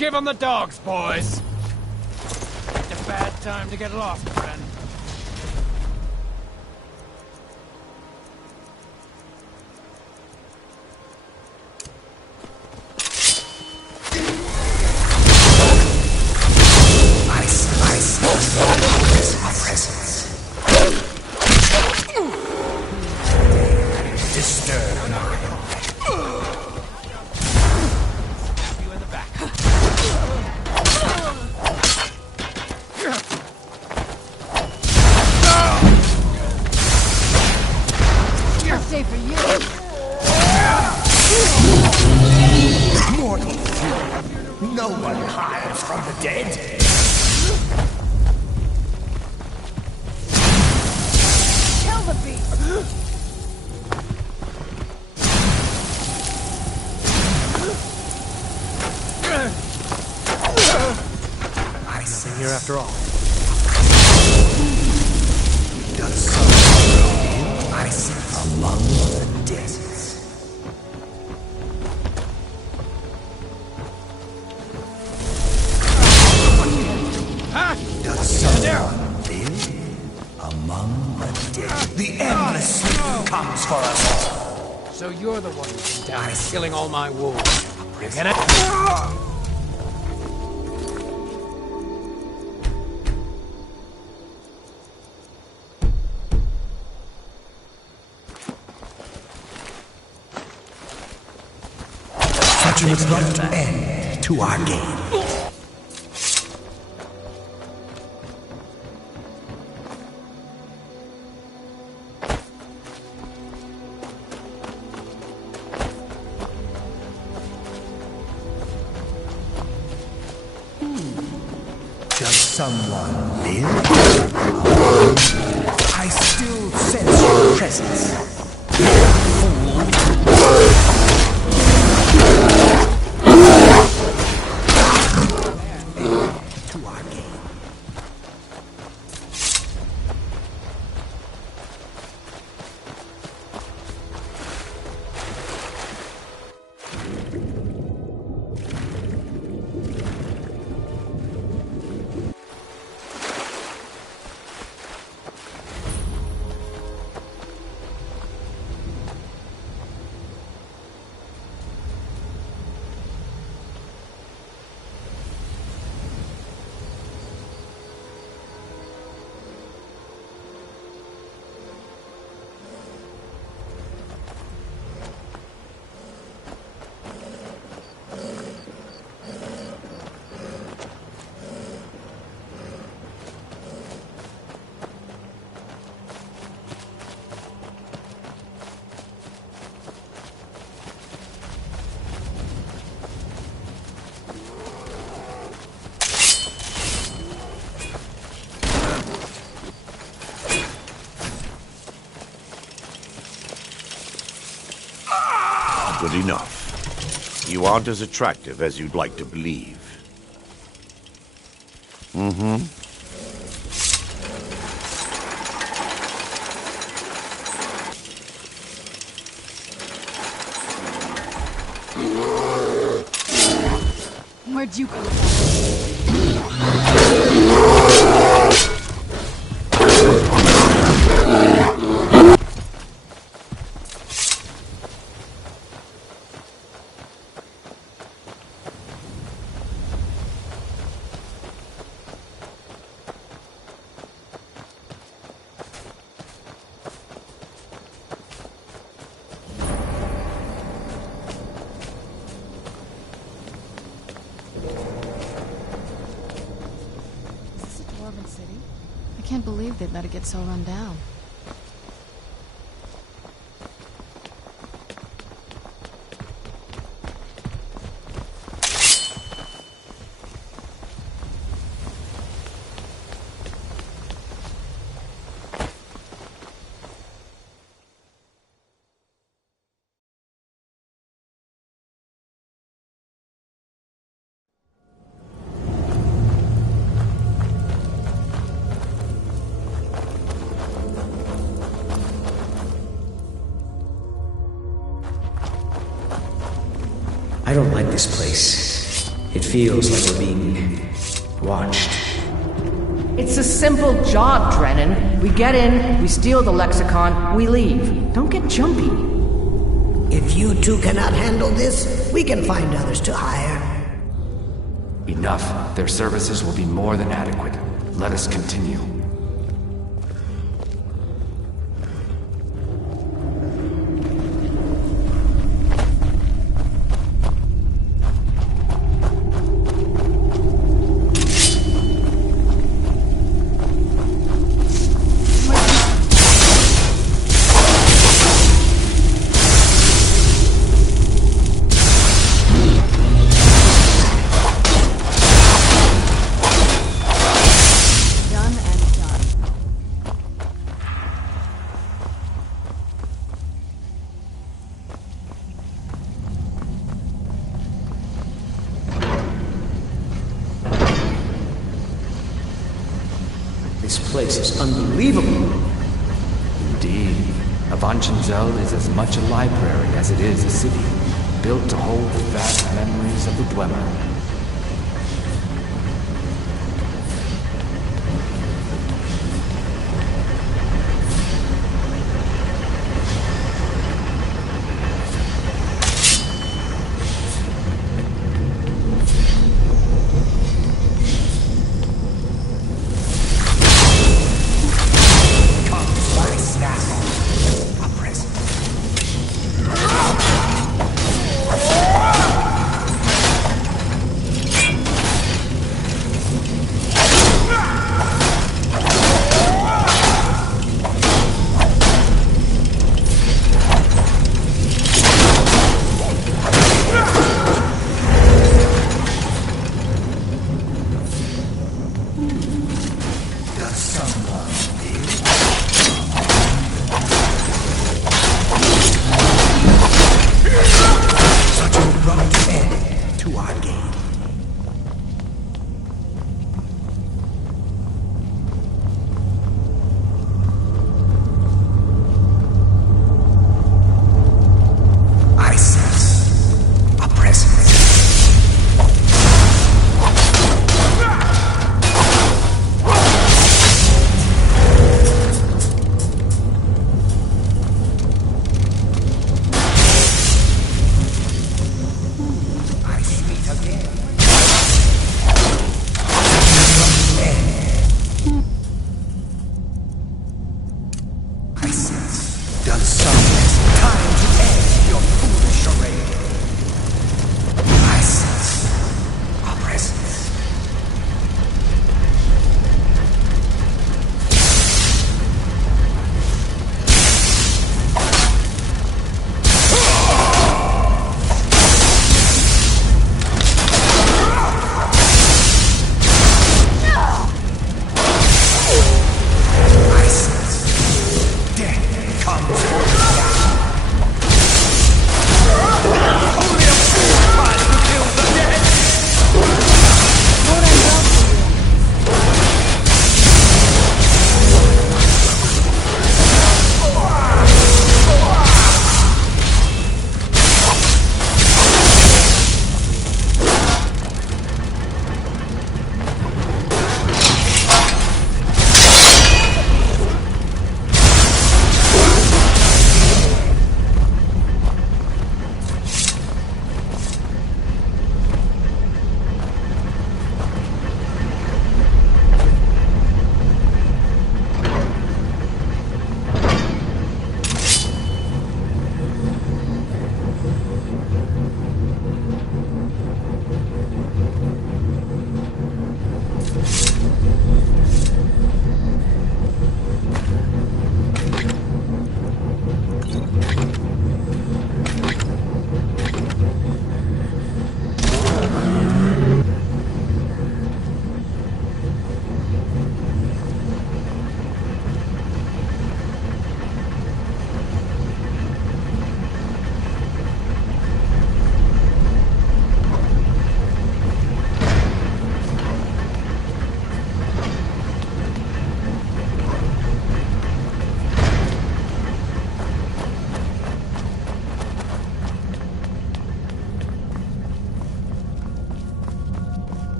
Give 'em the dogs, boys! It's a bad time to get lost, friend. Here after all. Does someone I sit among the deserts? Does someone live among the dead? The endless sleep comes for us all. So you're the one who came down killing all my wolves. You get it? Such an abrupt end to our game. Does someone live? I still sense your presence. Good enough. You aren't as attractive as you'd like to believe. Mm-hmm. Where'd you come from? I can't believe they'd let it get so run down. I don't like this place. It feels like we're being watched. It's a simple job, Drennan. We get in, we steal the lexicon, we leave. Don't get jumpy. If you two cannot handle this, we can find others to hire. Enough. Their services will be more than adequate. Let us continue. Done and done. This place is unbelievable. Indeed. Avanchanzel is as much a library as it is a city, built to hold the vast memories of the Dwemer.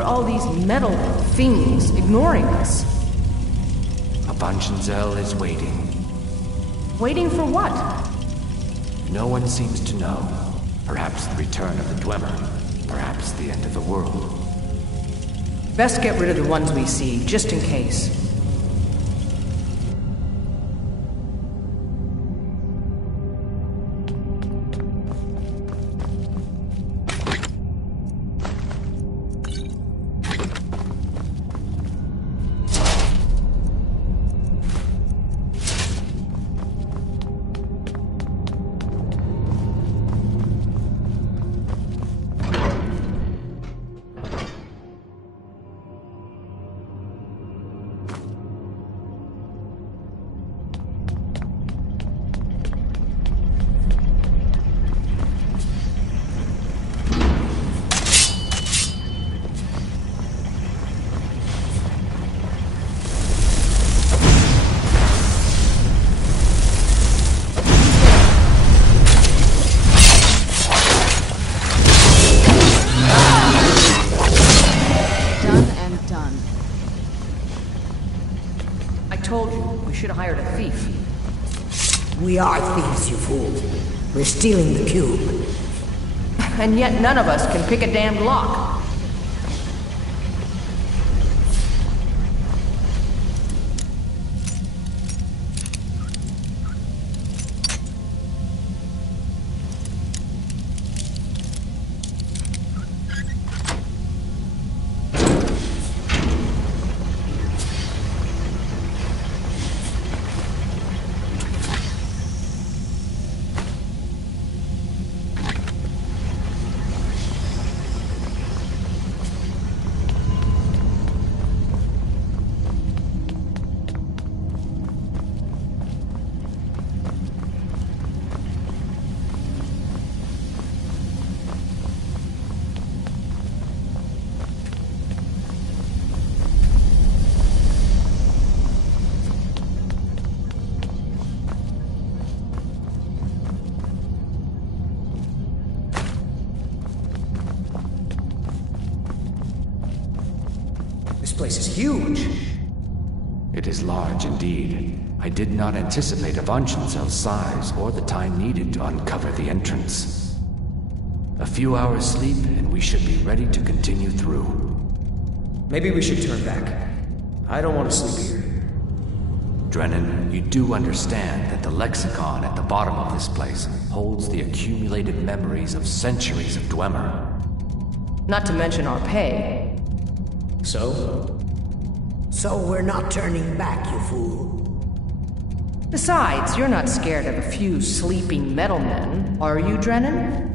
are all these metal fiends ignoring us? Avanchenzell is waiting. Waiting for what? No one seems to know. Perhaps the return of the Dwemer. Perhaps the end of the world. Best get rid of the ones we see, just in case. Should have hired a thief. We are thieves, you fool. We're stealing the cube. And yet none of us can pick a damned lock. This place is huge. It is large indeed. I did not anticipate Avanchenzell's size or the time needed to uncover the entrance. A few hours sleep and we should be ready to continue through. Maybe we should turn back. I don't want to sleep here. Drennan, you do understand that the lexicon at the bottom of this place holds the accumulated memories of centuries of Dwemer. Not to mention our pay. So? So we're not turning back, you fool. Besides, you're not scared of a few sleeping metal men, are you, Drennan?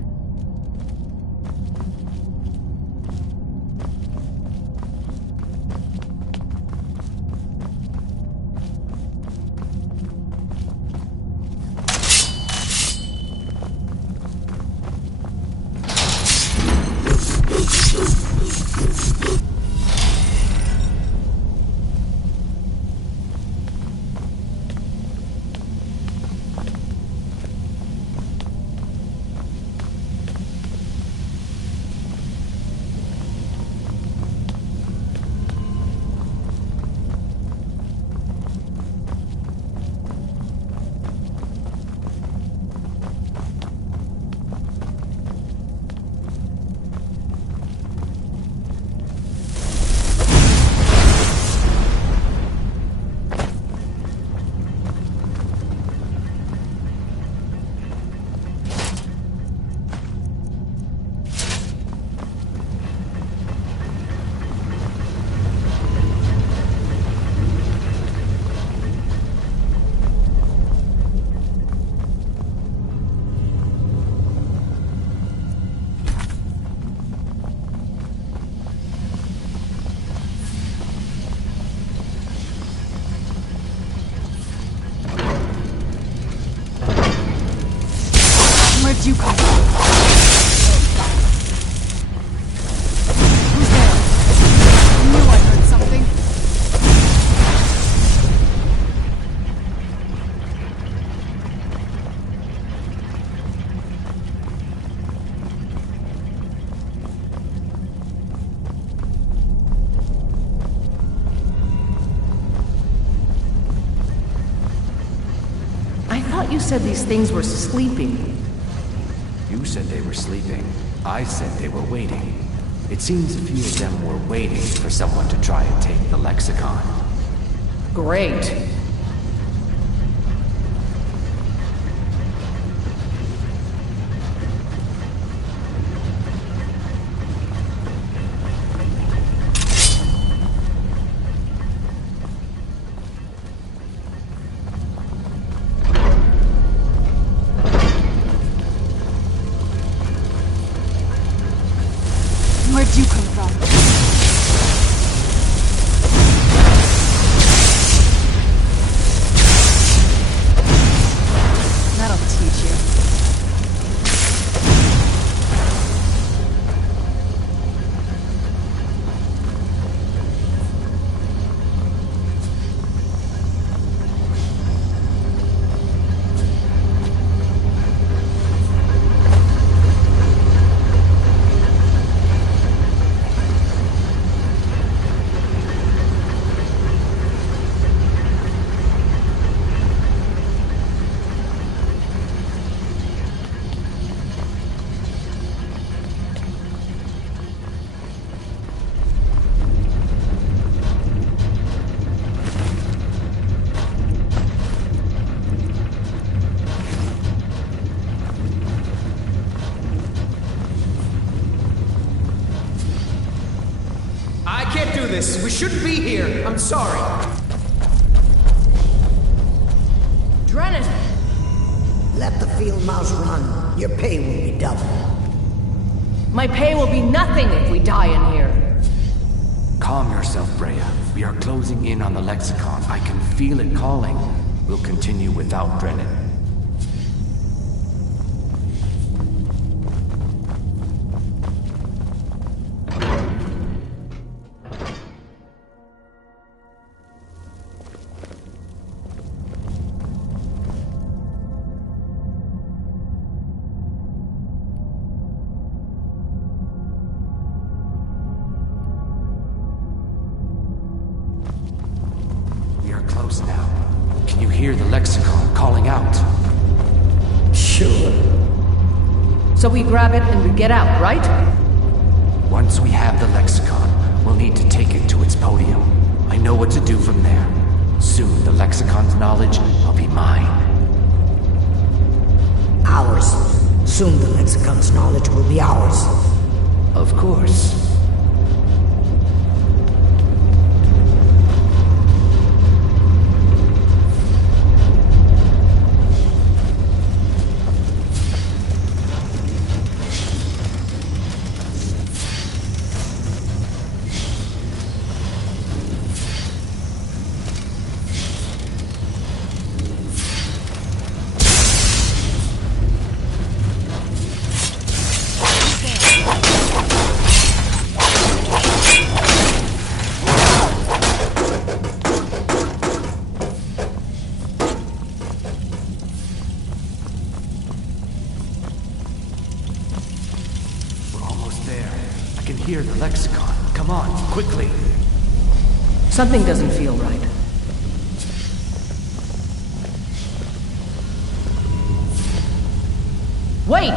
said these things were sleeping. You said they were sleeping. I said they were waiting. It seems a few of them were waiting for someone to try and take the lexicon. Great. Where'd you come from? That'll teach you. I can't do this. We shouldn't be here. I'm sorry. Drennan! Let the field mouse run. Your pay will be double. My pay will be nothing if we die in here. Calm yourself, Breya. We are closing in on the lexicon. I can feel it calling. We'll continue without Drennan. Close now. Can you hear the lexicon calling out? Sure. So we grab it and we get out, right? Once we have the lexicon, we'll need to take it to its podium. I know what to do from there. Soon the lexicon's knowledge will be mine. Ours. Soon the lexicon's knowledge will be ours. Of course. Hear the lexicon. Come on, quickly. Something doesn't feel right. Wait!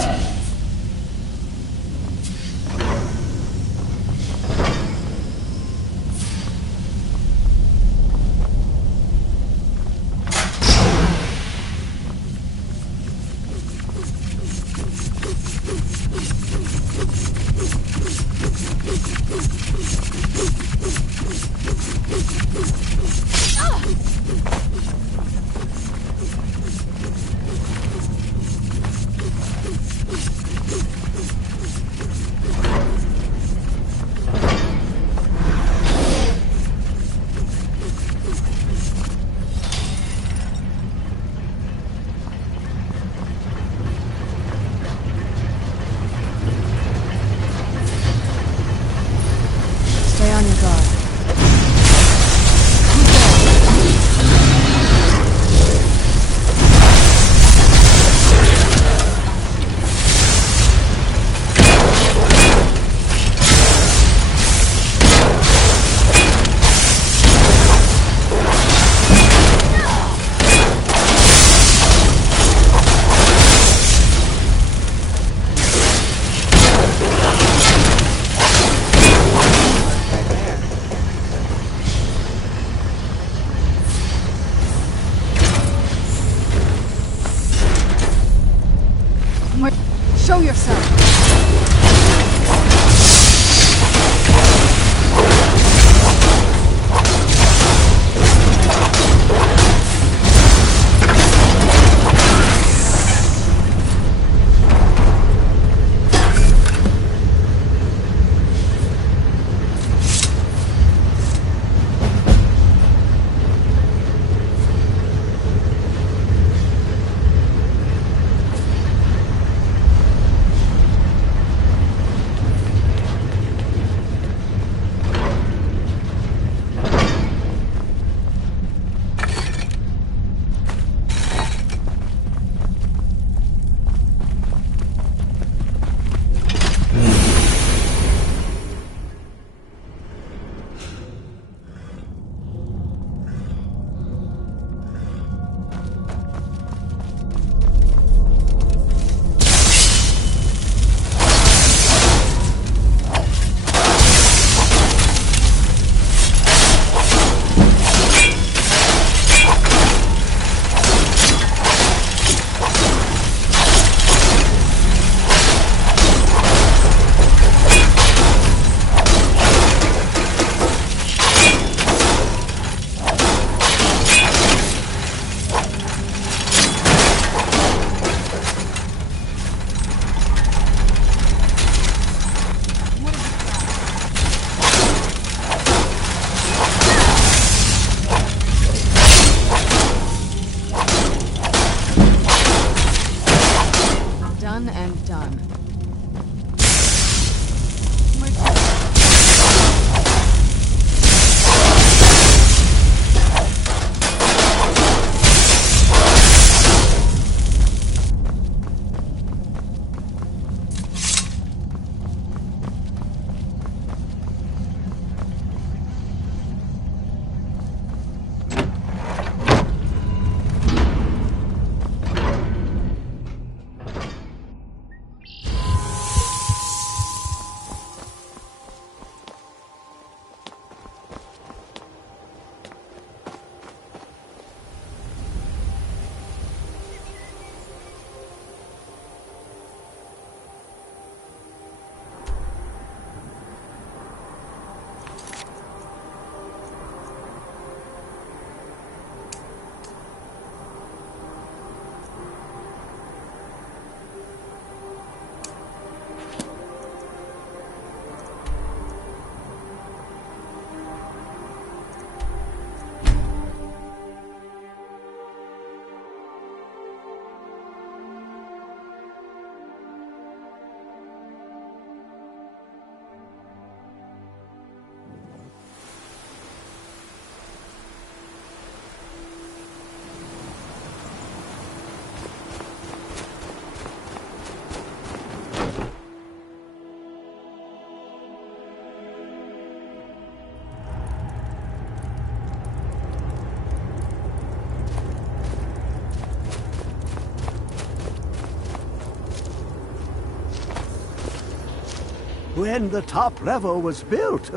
when the top level was built.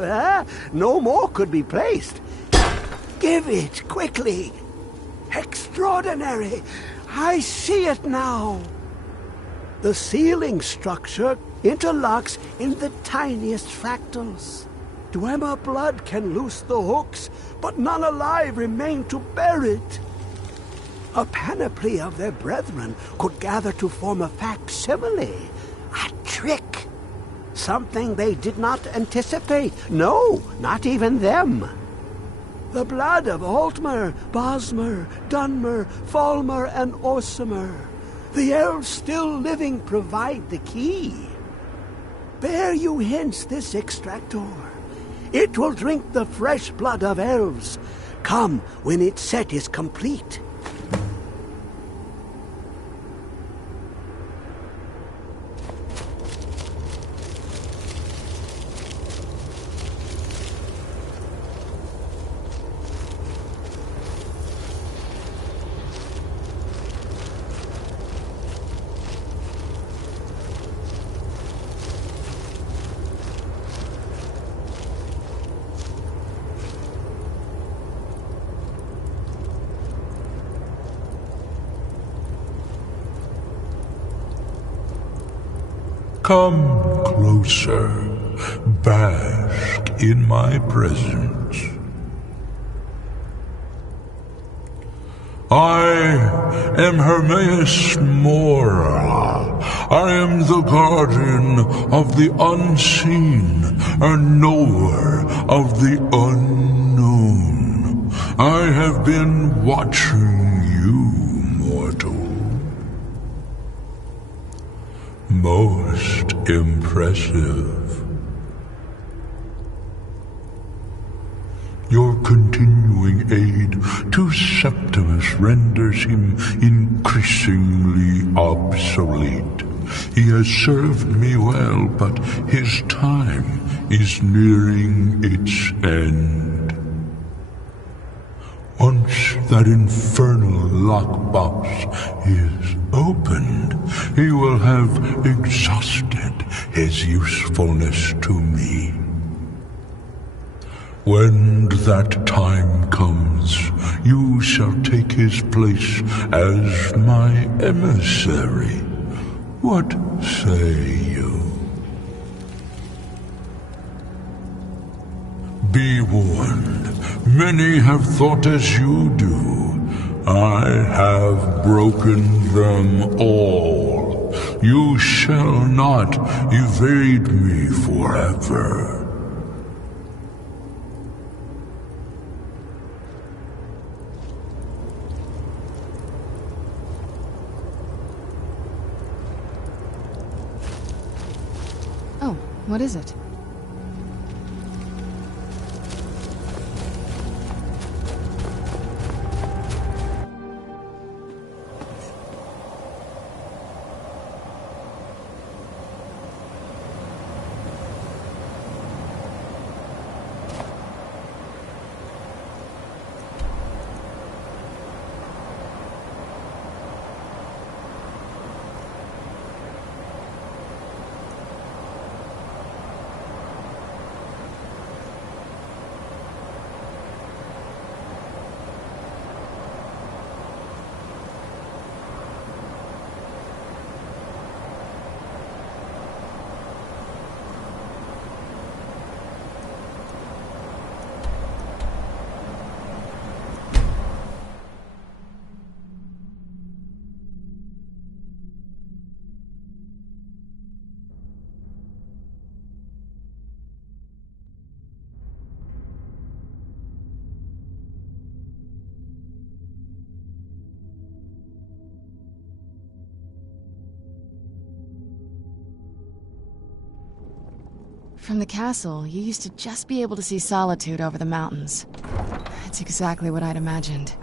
No more could be placed. Give it, quickly. Extraordinary. I see it now. The ceiling structure interlocks in the tiniest fractals. Dwemer blood can loose the hooks, but none alive remain to bear it. A panoply of their brethren could gather to form a facsimile, a trick. Something they did not anticipate. No, not even them. The blood of Altmer, Bosmer, Dunmer, Falmer, and Orsimer. The elves still living provide the key. Bear you hence this extractor. It will drink the fresh blood of elves. Come when its set is complete. Come closer, bask in my presence. I am Hermaeus Mora. I am the guardian of the unseen and knower of the unknown. I have been watching you, mortal. Most impressive. Your continuing aid to Septimus renders him increasingly obsolete. He has served me well, but his time is nearing its end. Once that infernal lockbox is opened, he will have exhausted his usefulness to me. When that time comes, you shall take his place as my emissary. What say you? Be warned. Many have thought as you do. I have broken them all. You shall not evade me forever. Oh, what is it? From the castle, you used to just be able to see Solitude over the mountains. It's exactly what I'd imagined.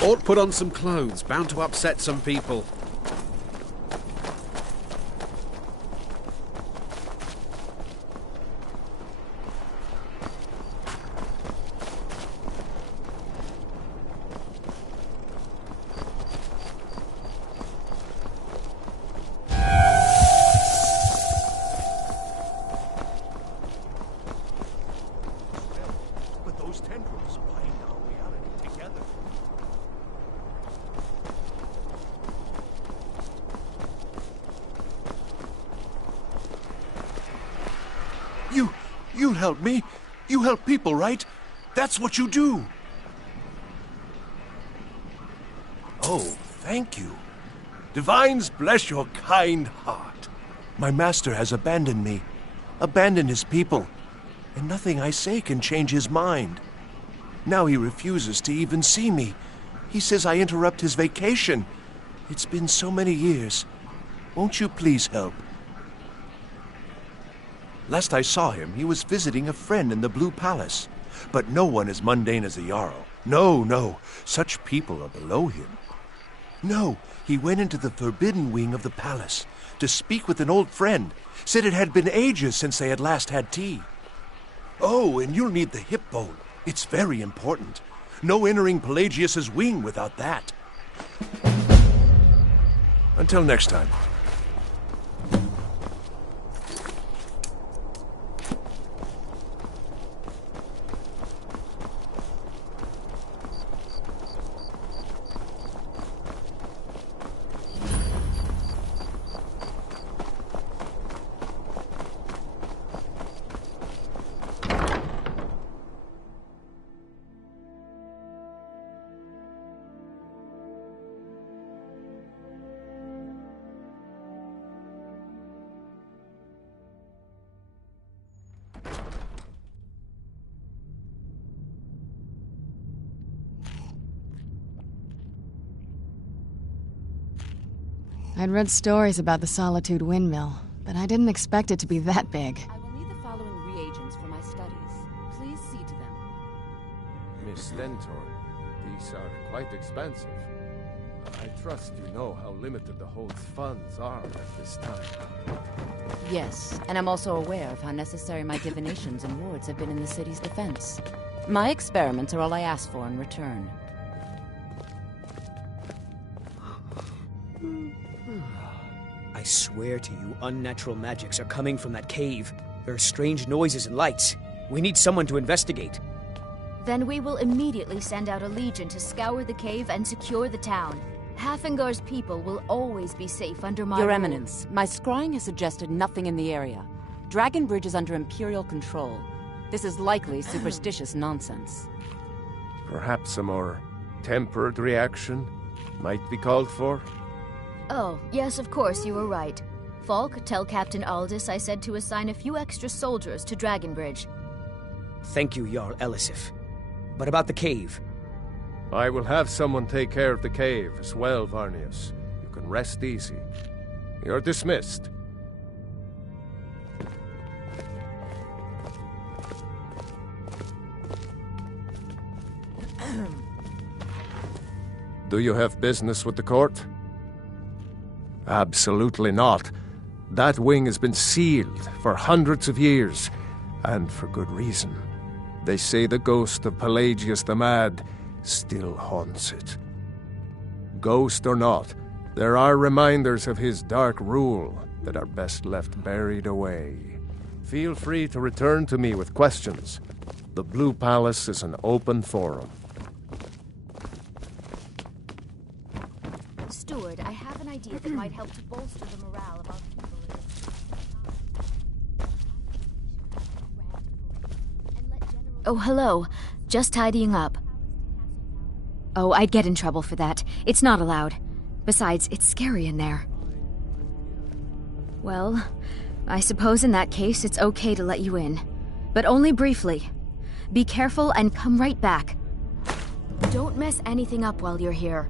Ought put on some clothes, bound to upset some people. You'll help me. You help people, right? That's what you do. Oh, thank you. Divines bless your kind heart. My master has abandoned me, abandoned his people, and nothing I say can change his mind. Now he refuses to even see me. He says I interrupt his vacation. It's been so many years. Won't you please help? Last I saw him, he was visiting a friend in the Blue Palace. But no one as mundane as the Jarl. No, no. Such people are below him. No, he went into the forbidden wing of the palace to speak with an old friend. Said it had been ages since they had last had tea. Oh, and you'll need the hip bone. It's very important. No entering Pelagius's wing without that. Until next time. I'd read stories about the Solitude Windmill, but I didn't expect it to be that big. I will need the following reagents for my studies. Please see to them. Miss Stentor, these are quite expensive. I trust you know how limited the Hold's funds are at this time. Yes, and I'm also aware of how necessary my divinations and wards have been in the city's defense. My experiments are all I ask for in return. I swear to you, unnatural magics are coming from that cave. There are strange noises and lights. We need someone to investigate. Then we will immediately send out a legion to scour the cave and secure the town. Hafengar's people will always be safe under my Your rule. Eminence, my scrying has suggested nothing in the area. Dragon Bridge is under Imperial control. This is likely superstitious nonsense. Perhaps a more tempered reaction might be called for? Oh, yes, of course, you were right. Falk, tell Captain Aldous I said to assign a few extra soldiers to Dragonbridge. Thank you, Jarl Elisif. But about the cave? I will have someone take care of the cave as well, Varnius. You can rest easy. You're dismissed. Do you have business with the court? Absolutely not. That wing has been sealed for hundreds of years, and for good reason. They say the ghost of Pelagius the Mad still haunts it. Ghost or not, there are reminders of his dark rule that are best left buried away. Feel free to return to me with questions. The Blue Palace is an open forum. Steward, I have an idea that might help to bolster the morale of our people. Oh, hello. Just tidying up. Oh, I'd get in trouble for that. It's not allowed. Besides, it's scary in there. Well, I suppose in that case it's okay to let you in. But only briefly. Be careful and come right back. Don't mess anything up while you're here.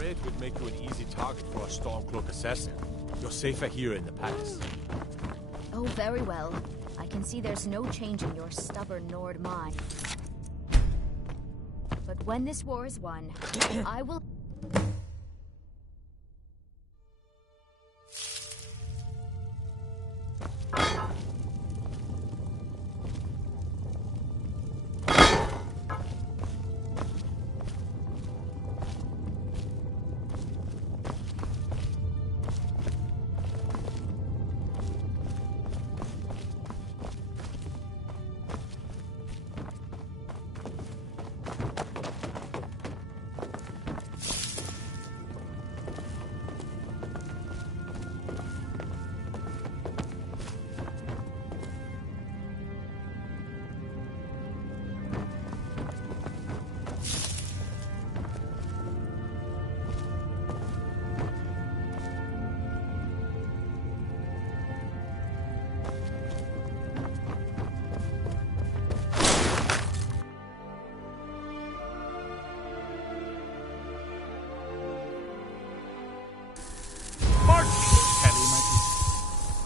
afraid we'd make you an easy target for a Stormcloak assassin. You're safer here in the palace. Oh, very well. I can see there's no change in your stubborn Nord mind. But when this war is won, I will...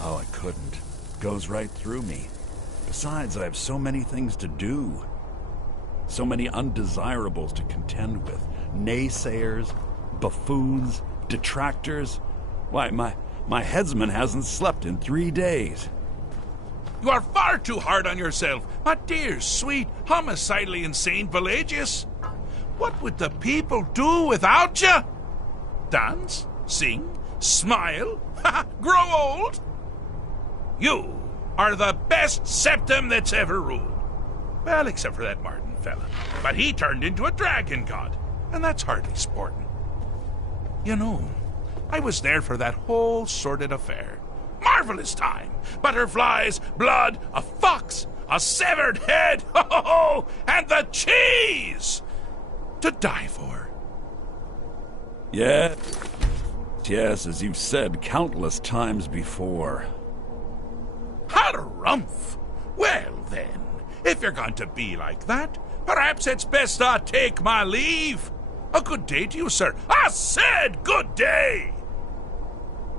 Oh, I couldn't. Goes right through me. Besides, I have so many things to do. So many undesirables to contend with. Naysayers, buffoons, detractors. Why, my headsman hasn't slept in 3 days. You are far too hard on yourself, my dear, sweet, homicidally insane Pelagius. What would the people do without you? Dance? Sing? Smile? Grow old? You are the best septum that's ever ruled. Well, except for that Martin fella. But he turned into a dragon god, and that's hardly sporting. You know, I was there for that whole sordid affair. Marvelous time. Butterflies, blood, a fox, a severed head, and the cheese to die for. Yeah. Yes, as you've said countless times before. Harumph! Well then, if you're going to be like that, perhaps it's best I take my leave. A good day to you, sir. I said good day!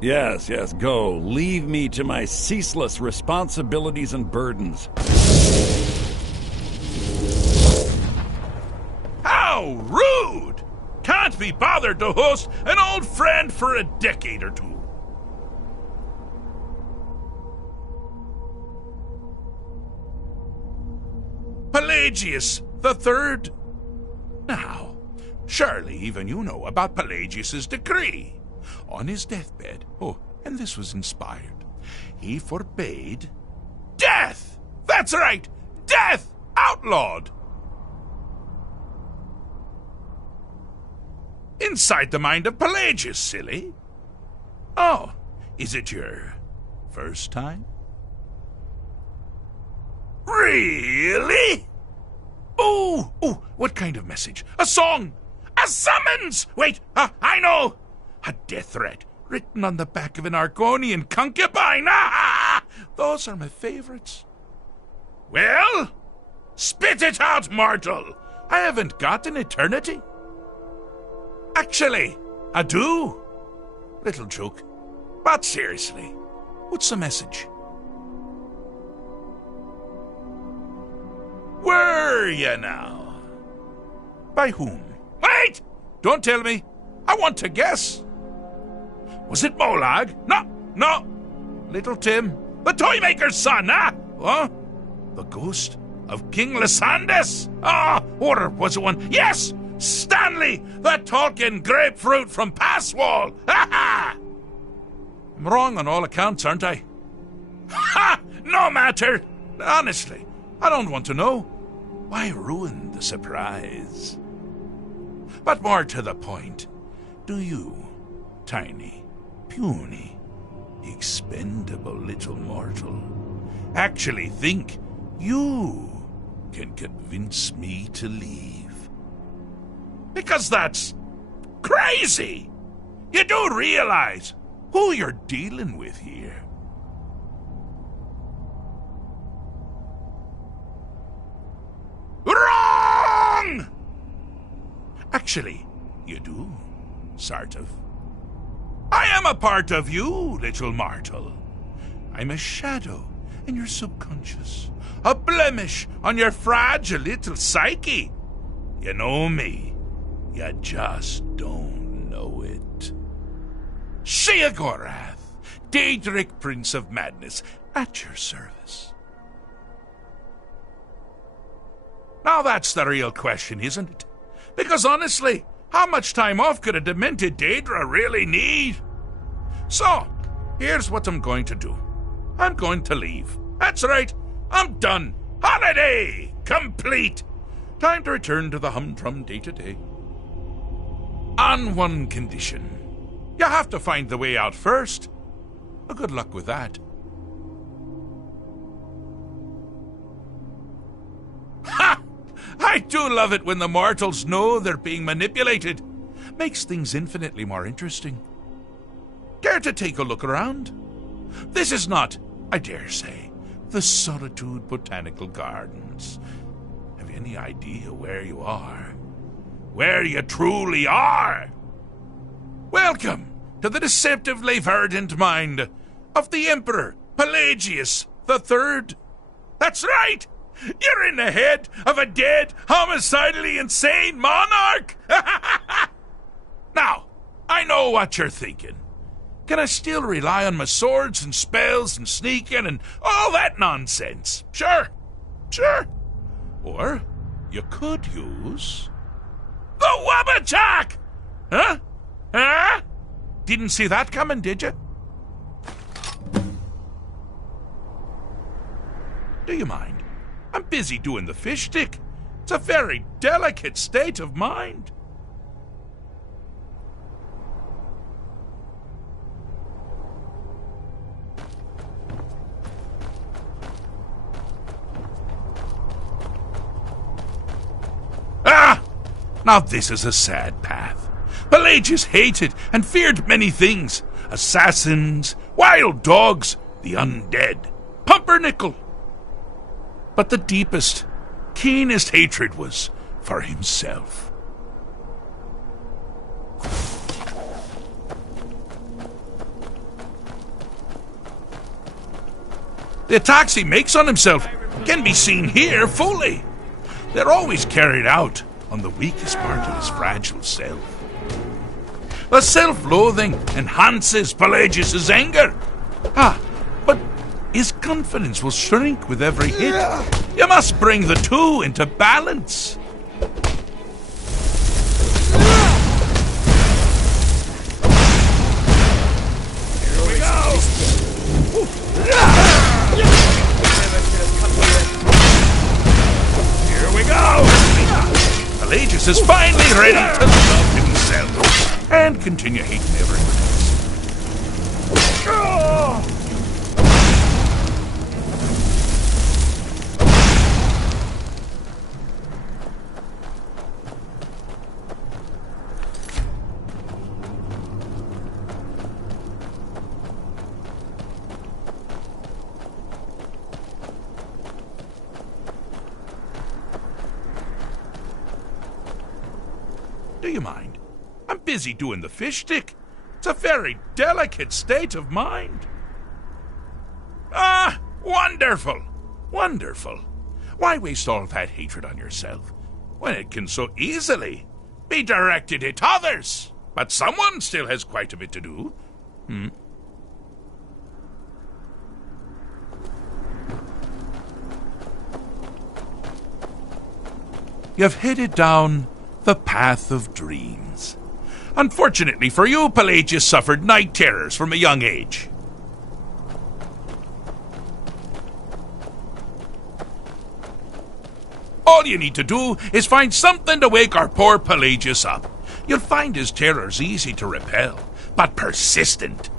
Yes, go. Leave me to my ceaseless responsibilities and burdens. How rude! Can't be bothered to host an old friend for a decade or two. Pelagius the Third. Now, surely even you know about Pelagius's decree. On his deathbed, and this was inspired, he forbade death! That's right! Death! Outlawed! Inside the mind of Pelagius, silly. Oh, is it your first time? Really? Oh, what kind of message? A song? A summons? Wait, I know! A death threat written on the back of an Argonian concubine. Those are my favorites. Well, spit it out, mortal. I haven't got an eternity. Actually, I do. Little joke. But seriously, what's the message? Were you now? By whom? Wait! Don't tell me. I want to guess. Was it Molag? No. Little Tim, the Toymaker's son, Huh? The ghost of King Lysandas? Or was it one? Yes! Stanley, the talking grapefruit from Passwall! I'm wrong on all accounts, aren't I? No matter! Honestly, I don't want to know. Why ruin the surprise? But more to the point, do you, tiny, puny, expendable little mortal, actually think you can convince me to leave? Because that's crazy! You do realize who you're dealing with here. Wrong! Actually, you do. sort of. I am a part of you, little mortal. I'm a shadow in your subconscious, a blemish on your fragile little psyche. You know me, you just don't know it. Sheogorath, Daedric Prince of Madness, at your service. Now that's the real question, isn't it? Because honestly, how much time off could a demented Daedra really need? So, here's what I'm going to do. I'm going to leave. That's right, I'm done. Holiday complete. Time to return to the humdrum day-to-day. On one condition. You have to find the way out first. Good luck with that. Ha! I do love it when the mortals know they're being manipulated. Makes things infinitely more interesting. Care to take a look around? This is not, I dare say, the Solitude Botanical Gardens. Have you any idea where you are? Where you truly are? Welcome to the deceptively verdant mind of the Emperor Pelagius III. That's right! You're in the head of a dead, homicidally insane monarch! Now, I know what you're thinking. Can I still rely on my swords and spells and sneaking and all that nonsense? Sure. Or you could use the Wabbajack! Huh? Didn't see that coming, did you? Do you mind? I'm busy doing the fish stick. It's a very delicate state of mind. Ah! Now this is a sad path. Pelagius hated and feared many things. Assassins, wild dogs, the undead, pumpernickel. But the deepest, keenest hatred was for himself. The attacks he makes on himself can be seen here fully. They're always carried out on the weakest part of his fragile self. The self-loathing enhances Pelagius' anger. But his confidence will shrink with every hit. You must bring the two into balance. Here we go! Here we go! Pelagius is finally ready to love himself and continue hating everyone else. Do you mind? I'm busy doing the fish stick. It's a very delicate state of mind. Ah, wonderful. Wonderful. Why waste all that hatred on yourself when it can so easily be directed at others? But someone still has quite a bit to do. You've headed down the path of dreams. Unfortunately for you, Pelagius suffered night terrors from a young age. All you need to do is find something to wake our poor Pelagius up. You'll find his terrors easy to repel, but persistent.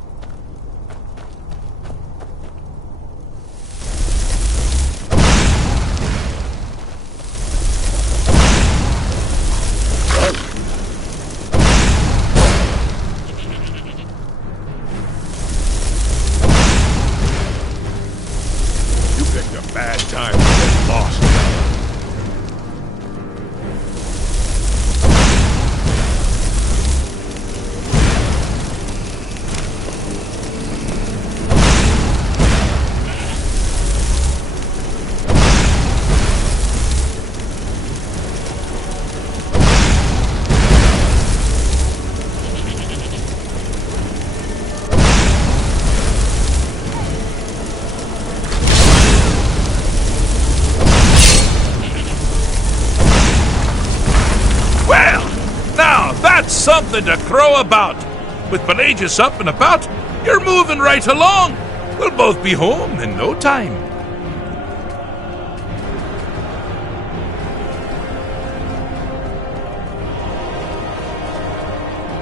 Bad time to get lost. something to crow about. With Pelagius up and about, you're moving right along. We'll both be home in no time.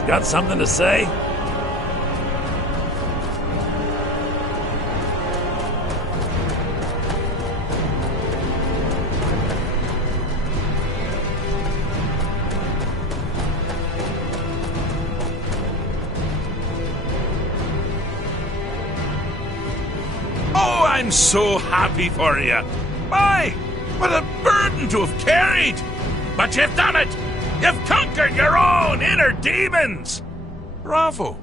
Got something to say? Oh, I'm so happy for you. My, what a burden to have carried. But you've done it. You've conquered your own inner demons! Bravo.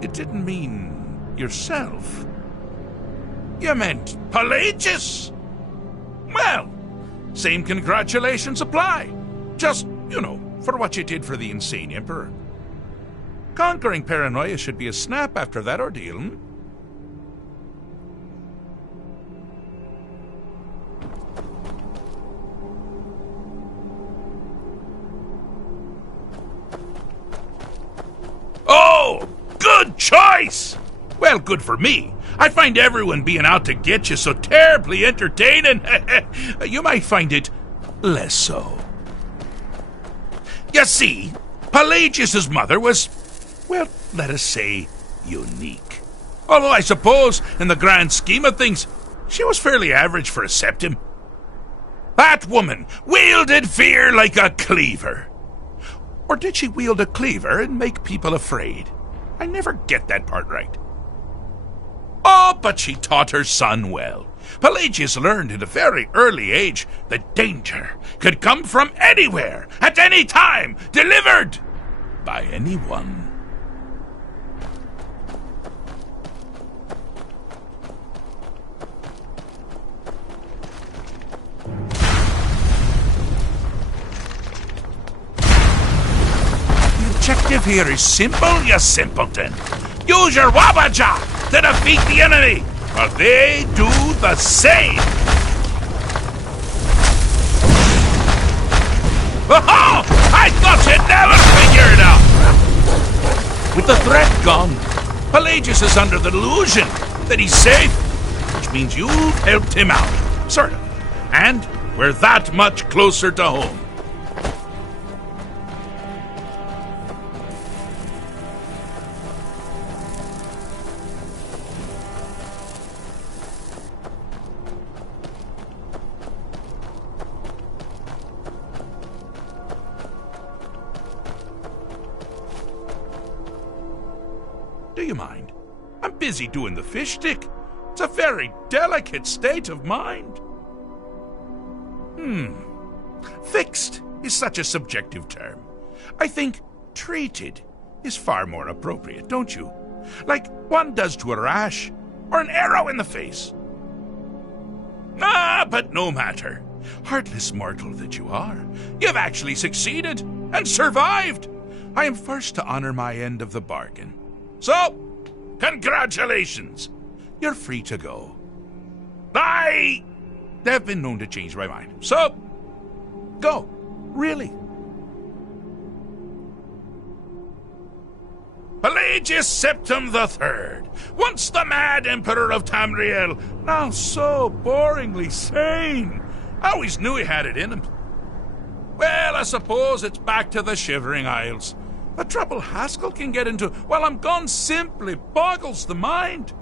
It didn't mean yourself. You meant Pelagius. Well, same congratulations apply. Just, for what you did for the insane Emperor. Conquering paranoia should be a snap after that ordeal, hmm? Oh, good choice! Well, good for me. I find everyone being out to get you so terribly entertaining. You might find it less so. You see, Pelagius' mother was, well, let us say, unique. Although I suppose, in the grand scheme of things, she was fairly average for a septim. That woman wielded fear like a cleaver. Or did she wield a cleaver and make people afraid? I never get that part right. Oh, but she taught her son well. Pelagius learned at a very early age that danger could come from anywhere, at any time, delivered by anyone. The objective here is simple, you simpleton. Use your Wabaja to defeat the enemy, or they do the same. Oh, I thought you'd never figure it out. With the threat gone, Pelagius is under the delusion that he's safe, which means you've helped him out, sort of. And we're that much closer to home. Do you mind? I'm busy doing the fish stick. It's a very delicate state of mind. Fixed is such a subjective term. I think treated is far more appropriate, don't you? Like one does to a rash or an arrow in the face. But no matter. Heartless mortal that you are, you've actually succeeded and survived. I am first to honor my end of the bargain. So, congratulations! You're free to go. I have been known to change my mind. So, go. Really. Pelagius Septim III, once the mad Emperor of Tamriel, now so boringly sane. I always knew he had it in him. Well, I suppose it's back to the Shivering Isles. The trouble Haskell can get into while I'm gone simply boggles the mind.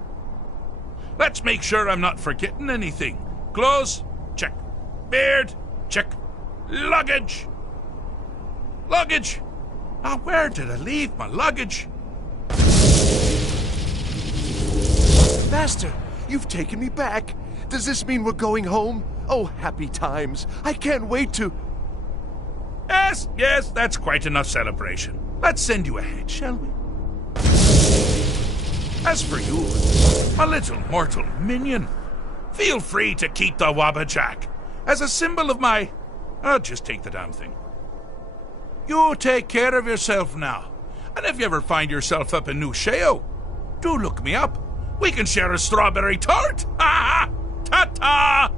Let's make sure I'm not forgetting anything. Clothes, check. Beard, check. Luggage. Luggage. Now, where did I leave my luggage? Master, you've taken me back. Does this mean we're going home? Oh, happy times. I can't wait to... Yes, that's quite enough celebration. Let's send you ahead, shall we? As for you, my little mortal minion, feel free to keep the Wabajack as a symbol of my... just take the damn thing. You take care of yourself now. And if you ever find yourself up in New Sheo, do look me up. We can share a strawberry tart. Ha ha! Ta-ta!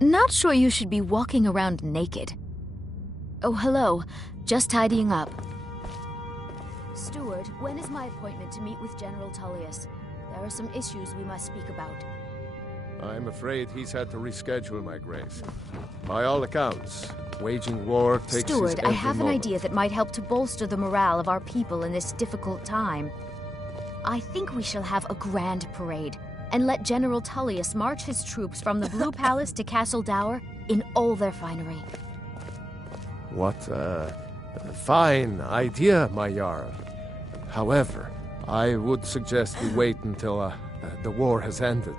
Not sure you should be walking around naked. Oh, hello. Just tidying up. Steward, when is my appointment to meet with General Tullius? There are some issues we must speak about. I'm afraid he's had to reschedule, my grace. By all accounts, waging war takes Steward, his I every have an moment. idea that might help to bolster the morale of our people in this difficult time. I think we shall have a grand parade, and let General Tullius march his troops from the Blue Palace to Castle Dower in all their finery. What a fine idea, my Jarl. However, I would suggest we wait until the war has ended.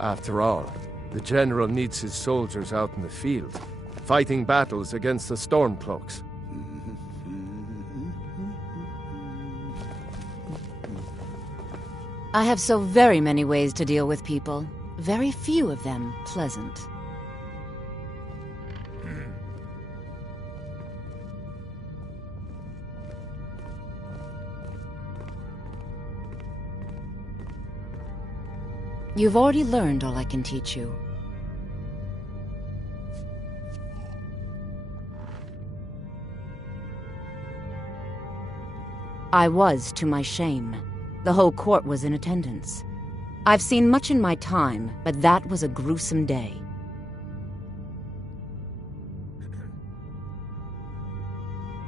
After all, the General needs his soldiers out in the field, fighting battles against the Stormcloaks. I have so very many ways to deal with people. Very few of them pleasant. You've already learned all I can teach you. I was, to my shame. The whole court was in attendance. I've seen much in my time, but that was a gruesome day.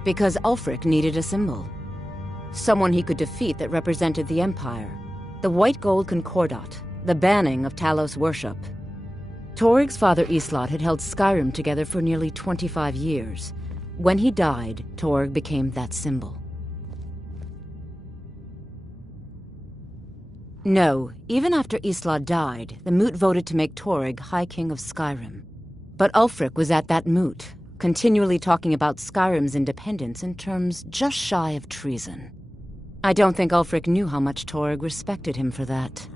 Because Ulfric needed a symbol. Someone he could defeat that represented the Empire. The white gold concordat. The banning of Talos worship. Toryg's father Islot had held Skyrim together for nearly 25 years. When he died, Toryg became that symbol. No, even after Islot died, the Moot voted to make Toryg High King of Skyrim. But Ulfric was at that Moot, continually talking about Skyrim's independence in terms just shy of treason. I don't think Ulfric knew how much Toryg respected him for that.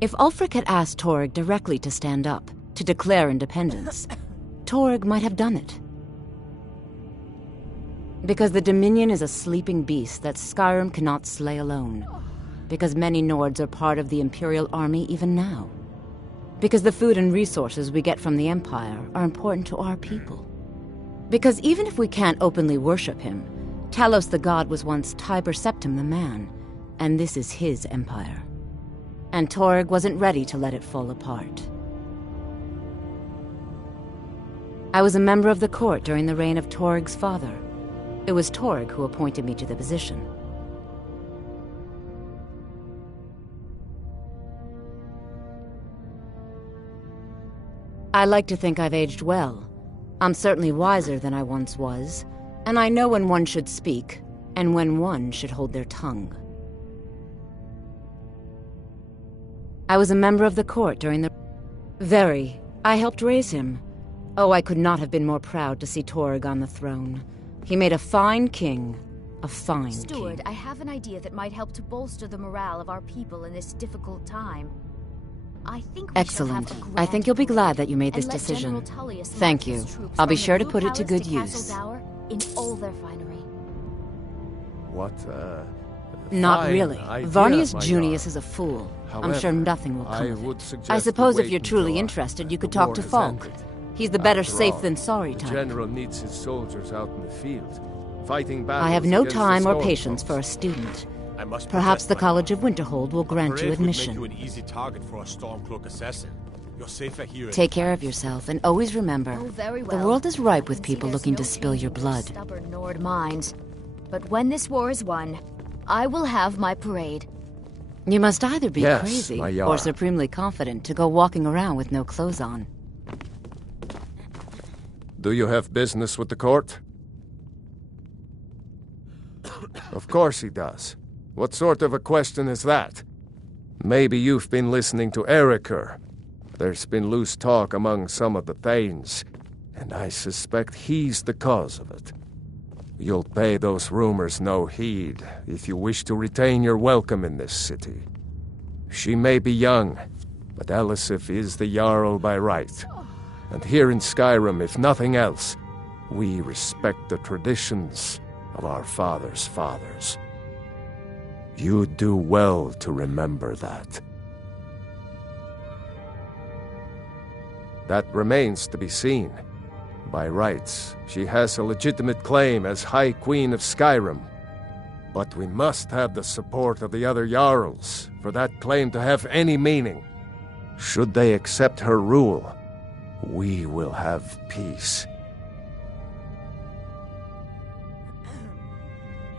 If Ulfric had asked Toryg directly to stand up, to declare independence, Toryg might have done it. Because the Dominion is a sleeping beast that Skyrim cannot slay alone. Because many Nords are part of the Imperial Army even now. Because the food and resources we get from the Empire are important to our people. Because even if we can't openly worship him, Talos the God was once Tiber Septim the man, and this is his empire. And Toryg wasn't ready to let it fall apart. I was a member of the court during the reign of Toryg's father. It was Toryg who appointed me to the position. I like to think I've aged well. I'm certainly wiser than I once was, and I know when one should speak, and when one should hold their tongue. I was a member of the court during the... Very. I helped raise him. Oh, I could not have been more proud to see Toryg on the throne. He made a fine king. A fine Steward, king. I have an idea that might help to bolster the morale of our people in this difficult time. I think we Excellent. shall have a I think you'll be glad that you made and this let decision. General Tullius Thank march you. his troops I'll be from the sure to Blue put it to Palace good use. Castle Dower in all their finery. What, Not fine really. idea, Varnius my Junius Jarl. is a fool. However, I'm sure nothing will I come of would it. suggest I we suppose if wait you're truly until, interested, you could the talk war to has Falk. ended. He's the better After safe all, than sorry the type. General needs his soldiers out in the field, fighting battles I have no against the time or Stormcloaks. patience for a student. I must Perhaps protest the my College of Winterhold will grant parade you would admission. make you an easy target for a Stormcloak assassin. You're safer here. Take care of yourself, and always remember, Oh, very the well. world is ripe I with can see people there's looking no to spill your changing those blood. Stubborn Nord minds. But when this war is won, I will have my parade. You must either be Yes, crazy my or Jarl. supremely confident to go walking around with no clothes on. Do you have business with the court? Of course he does. What sort of a question is that? Maybe you've been listening to Erikur. There's been loose talk among some of the Thanes, and I suspect he's the cause of it. You'll pay those rumors no heed if you wish to retain your welcome in this city. She may be young, but Elisif is the Jarl by right. And here in Skyrim, if nothing else, we respect the traditions of our fathers' fathers. You'd do well to remember that. That remains to be seen. By rights, she has a legitimate claim as High Queen of Skyrim. But we must have the support of the other Jarls for that claim to have any meaning. Should they accept her rule, we will have peace.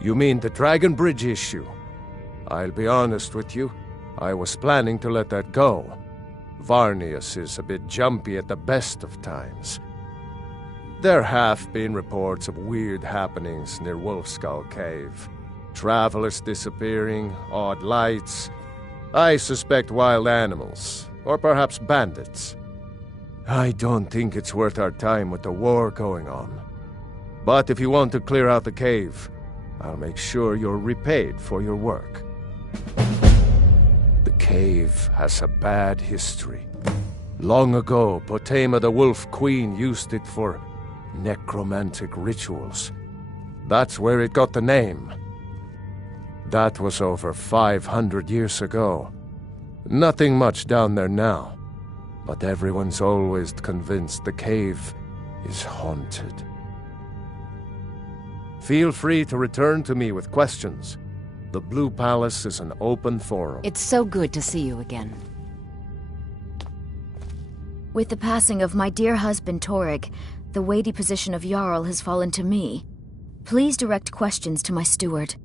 You mean the Dragon Bridge issue? I'll be honest with you, I was planning to let that go. Varnius is a bit jumpy at the best of times. There have been reports of weird happenings near Wolfskull Cave. Travelers disappearing, odd lights. I suspect wild animals, or perhaps bandits. I don't think it's worth our time with the war going on. But if you want to clear out the cave, I'll make sure you're repaid for your work. The cave has a bad history. Long ago, Potema the Wolf Queen used it for necromantic rituals. That's where it got the name. That was over 500 years ago. Nothing much down there now, but everyone's always convinced the cave is haunted. Feel free to return to me with questions. The Blue Palace is an open forum. It's so good to see you again. With the passing of my dear husband Torrig, the weighty position of Jarl has fallen to me. Please direct questions to my steward.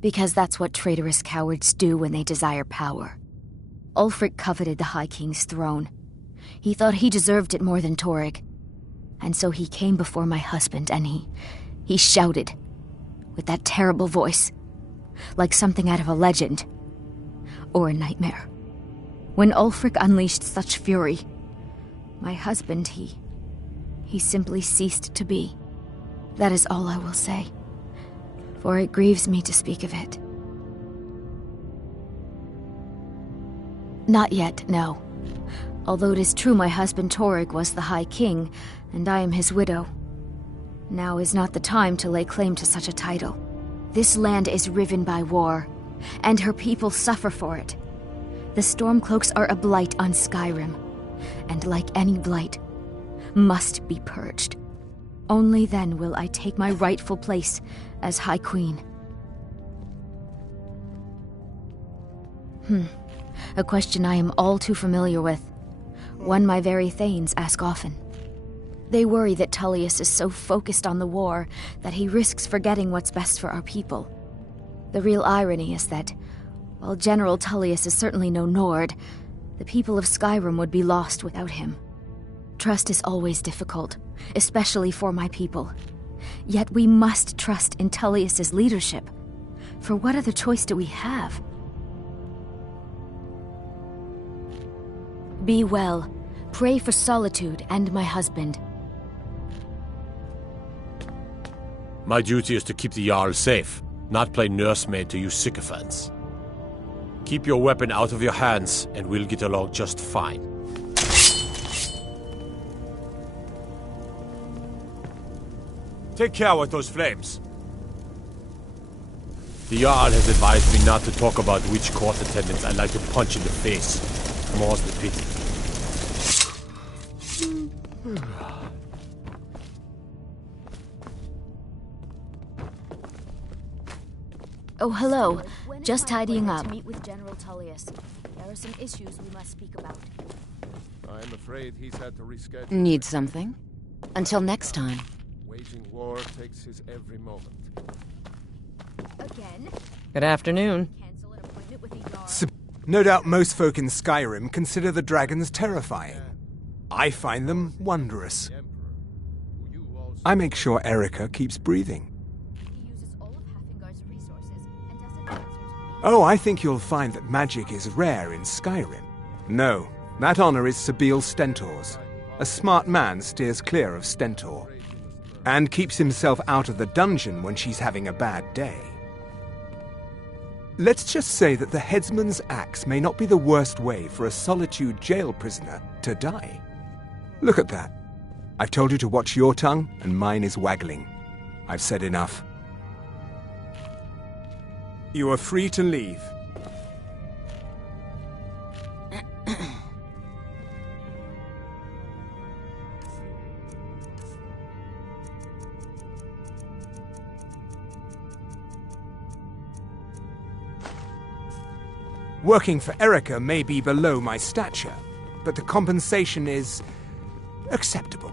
Because that's what traitorous cowards do when they desire power. Ulfric coveted the High King's throne. He thought he deserved it more than Torrig. And so he came before my husband and he shouted, with that terrible voice, like something out of a legend, or a nightmare. When Ulfric unleashed such fury, my husband, he simply ceased to be. That is all I will say, for it grieves me to speak of it. Not yet, no. Although it is true my husband Torrig was the High King, and I am his widow. Now is not the time to lay claim to such a title. This land is riven by war, and her people suffer for it. The Stormcloaks are a blight on Skyrim, and like any blight, must be purged. Only then will I take my rightful place as High Queen. A question I am all too familiar with. One my very Thanes ask often. They worry that Tullius is so focused on the war that he risks forgetting what's best for our people. The real irony is that, while General Tullius is certainly no Nord, the people of Skyrim would be lost without him. Trust is always difficult, especially for my people. Yet we must trust in Tullius's leadership. For what other choice do we have? Be well. Pray for Solitude and my husband. My duty is to keep the Jarl safe, not play nursemaid to you sycophants. Keep your weapon out of your hands, and we'll get along just fine. Take care with those flames. The Jarl has advised me not to talk about which court attendants I'd like to punch in the face. More's the pity. Oh, hello. Just tidying up. Meet with General Tullius. There are some issues we must speak about. I'm afraid he's had to reschedule. Need something? Until next time. Waging war takes his every moment. Again? Good afternoon. Cancel an appointment with the Jarl. No doubt most folk in Skyrim consider the dragons terrifying. I find them wondrous. I make sure Erica keeps breathing. Oh, I think you'll find that magic is rare in Skyrim. No, that honor is Sabeel Stentor's. A smart man steers clear of Stentor, and keeps himself out of the dungeon when she's having a bad day. Let's just say that the headsman's axe may not be the worst way for a Solitude jail prisoner to die. Look at that. I've told you to watch your tongue, and mine is waggling. I've said enough. You are free to leave. Working for Erica may be below my stature, but the compensation is acceptable.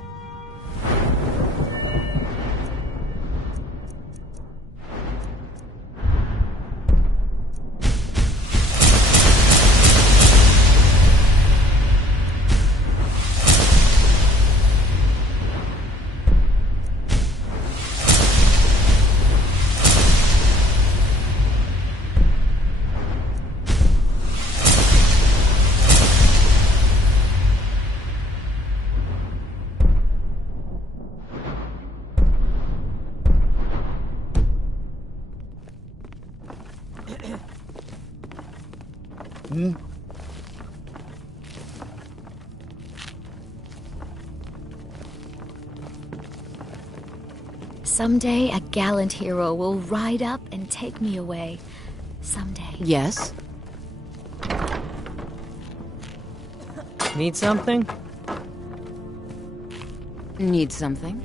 Someday a gallant hero will ride up and take me away. Someday. Yes? Need something? Need something?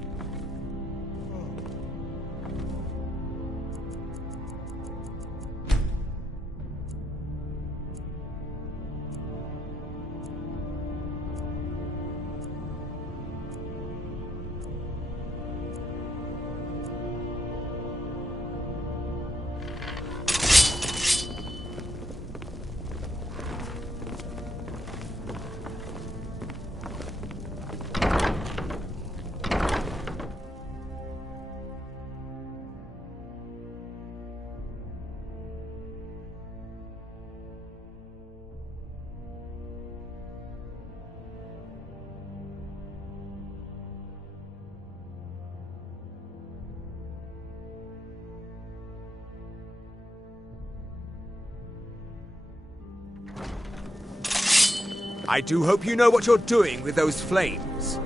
I do hope you know what you're doing with those flames.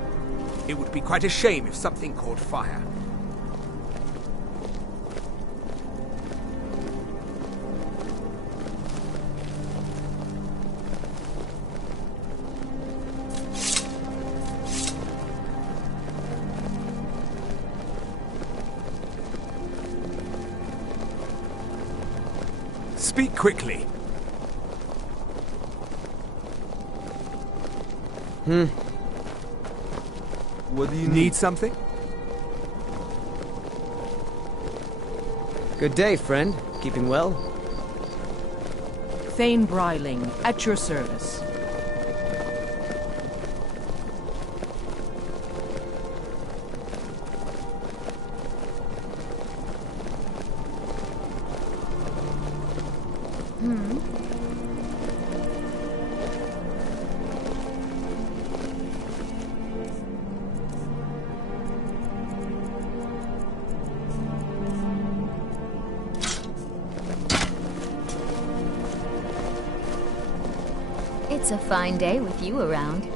It would be quite a shame if something caught fire. Speak quickly. What do you need? Something? Good day, friend. Keeping well? Thane Bryling, at your service. It's a fine day with you around.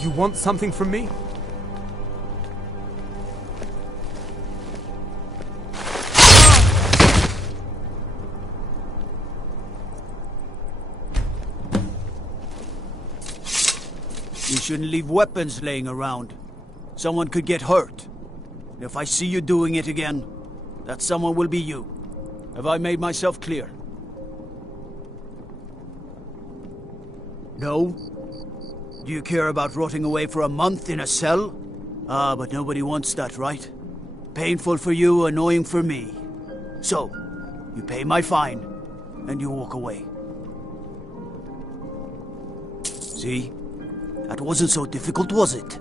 You want something from me? You shouldn't leave weapons laying around. Someone could get hurt. And if I see you doing it again, that someone will be you. Have I made myself clear? No? Do you care about rotting away for a month in a cell? Ah, but nobody wants that, right? Painful for you, annoying for me. So, you pay my fine, and you walk away. See? That wasn't so difficult, was it?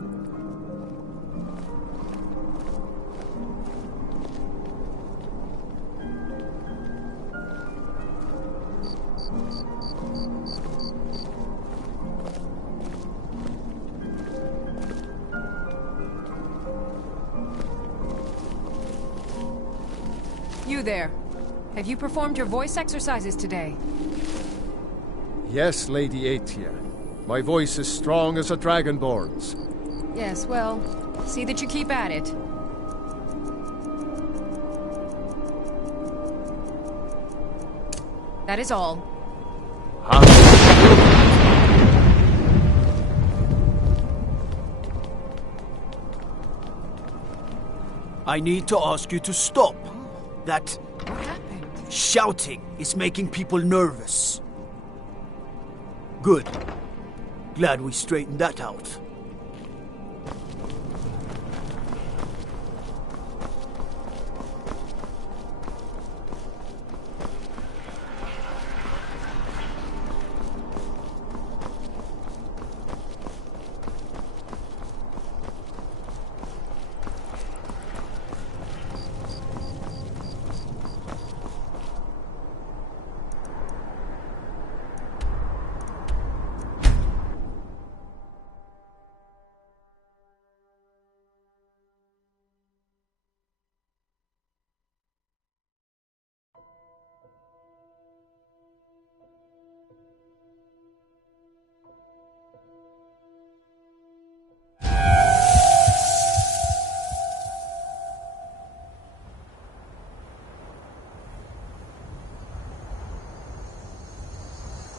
You there. Have you performed your voice exercises today? Yes, Lady Aetia. My voice is strong as a dragonborn's. Yes, well, see that you keep at it. That is all. I need to ask you to stop. That What happened? shouting is making people nervous. Good. Glad we straightened that out.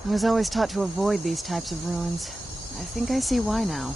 I was always taught to avoid these types of ruins. I think I see why now.